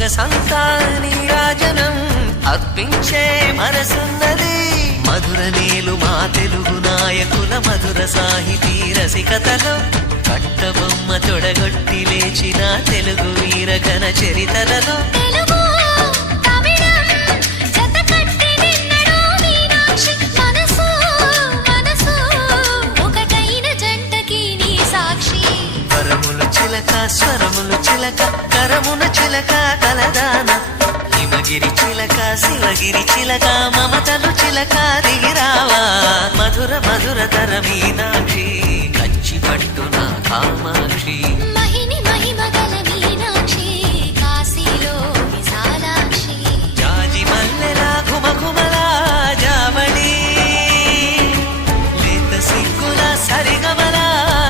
సొగసంతా నీరాజనం అర్పించే మనసున్నది. మధుర నేలు మా తెలుగు నాయకుల మధుర సాహితీ రసికతలో కట్టబొమ్మ తొడగొట్టి లేచిన తెలుగు వీర ఘన చరితలలో స్వరములు చిలక కరమున చిలక కలదాన హిమగిరి చిలక శివగిరి చిలక మమతలు చిలక దిగిరావా మధుర మధుర తర మీనాక్షి కంచి పట్టున కామాక్షి.